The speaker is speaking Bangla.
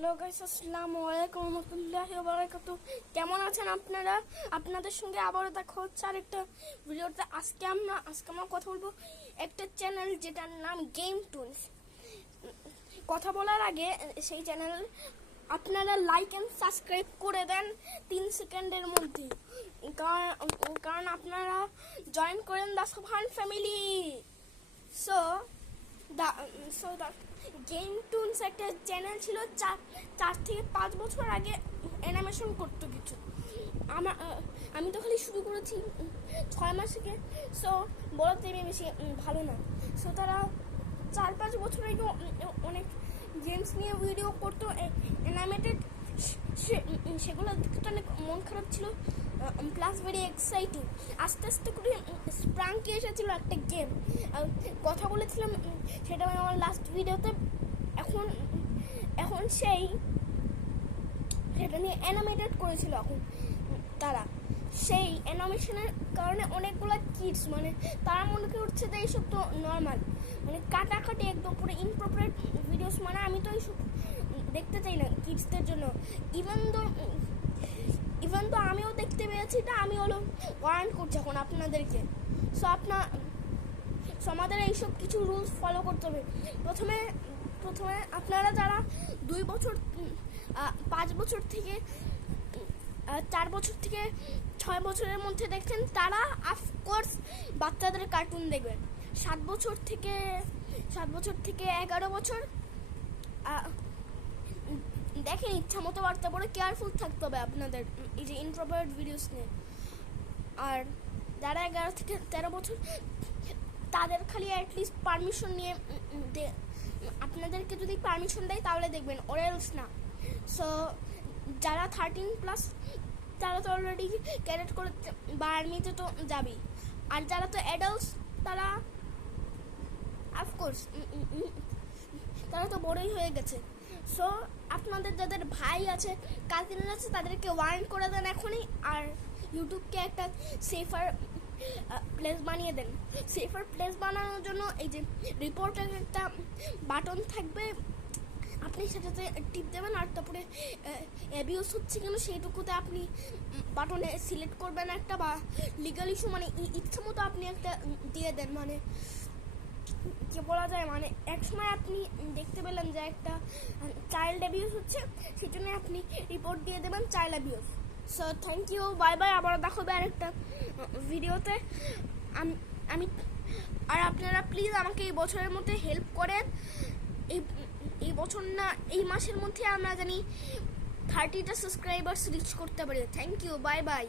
হ্যালো গাইস, আসসালামু আলাইকুম রহমতুল্লাহি ওয়া বারাকাতুহু। কেমন আছেন আপনারা? আপনাদের সঙ্গে আবারও দেখা হচ্ছে আরেকটা ভিডিওতে। আজকে আমরা কথা বলবো একটা চ্যানেল যেটার নাম গেম টুনস। কথা বলার আগে সেই চ্যানেল আপনারা লাইক অ্যান্ড সাবস্ক্রাইব করে দেন 3 সেকেন্ডের মধ্যে, কারণ আপনারা জয়েন করেন the Sohan family. So game toons একটা চ্যানেল ছিল 4 থেকে 5 বছর আগে। অ্যানিমেশন করতো কিছু। আমি তো খালি শুরু করেছি 6 মাস থেকে। সো বলতে বেশি ভালো না। সো তারা 4-5 বছর আগে অনেক গেমস নিয়ে ভিডিও করতো অ্যানিমেটেড। সেগুলো দেখতে অনেক মন খারাপ ছিল, প্লাস ভেরি এক্সাইটিং। আস্তে আস্তে করে স্প্রাঙ্কি এসেছিল একটা গেম, কথা বলেছিলাম সেটা আমার লাস্ট ভিডিওতে। এখন সেটা নিয়ে অ্যানিমেটেড করেছিল। এখন তারা সেই অ্যানিমেশনের কারণে অনেকগুলো কিডস তারা মনে করছে যে এইসব তো নর্মাল, কাটাকাটি একদম পুরো ইনপ্রপারেট ভিডিওস। আমি তো এইসব দেখতে চাই না কিডসদের জন্য। ইভেন তো আমিও দেখতে পেয়েছি, এটা আমি ওয়ার্ন করছি এখন আপনাদেরকে। সো আমাদের এইসব কিছু রুলস ফলো করতে হবে। প্রথমে আপনারা যারা 2 বছর 5 বছর থেকে 4 বছর থেকে 6 বছরের মধ্যে দেখছেন, তারা অফকোর্স বাচ্চাদের কার্টুন দেখবেন। 7 বছর থেকে 11 বছর দেখেন ইচ্ছা মতো বার্তা পড়ে। কেয়ারফুল থাকতে হবে আপনাদের এই যে ইনপ্রপারেট ভিডিওস নিয়ে। আর যারা 11 থেকে 13 বছর, তাদের খালি অ্যাটলিস্ট পারমিশন নিয়ে আপনাদেরকে যদি পারমিশন দেয় তাহলে দেখবেন, ওরেলস না। সো যারা 13+, তারা তো অলরেডি ক্যাডেট করে বা আর্মিতে তো যাবেই। আর যারা তো অ্যাডাল্টস, তারা অফকোর্স তারা তো বড়ই হয়ে গেছে। সো আপনাদের যাদের ভাই আছে, কাজিন আছে, তাদেরকে ওয়ার্ন করে দেন এখনই। আর ইউটিউবকে একটা সেফার প্লেস বানিয়ে দেন। সেফার প্লেস বানানোর জন্য এই যে রিপোর্টের একটা বাটন থাকবে, আপনি সেটাতে টিপ দেবেন। আর তারপরে অ্যাবিউজ হচ্ছে কেন সেইটুকুতে আপনি বাটনে সিলেক্ট করবেন একটা, বা লিগাল ইস্যু ইচ্ছে মতো আপনি একটা দিয়ে দেন। কি বলা যায়, এক সময় আপনি দেখতে পেলেন যে একটা চাইল্ড অ্যাবিউজ হচ্ছে, সেই জন্য আপনি রিপোর্ট দিয়ে দেবেন child abuse. So thank you, bye bye. আবার দেখা হবে আরেকটা ভিডিওতে। আমি আর আপনারা প্লিজ আমাকে এই বছরের মধ্যে হেল্প করেন। এই বছর না, এই মাসের মধ্যে আমরা জানি 30টা সাবস্ক্রাইবার্স রিচ করতে পারি। Thank you, bye by.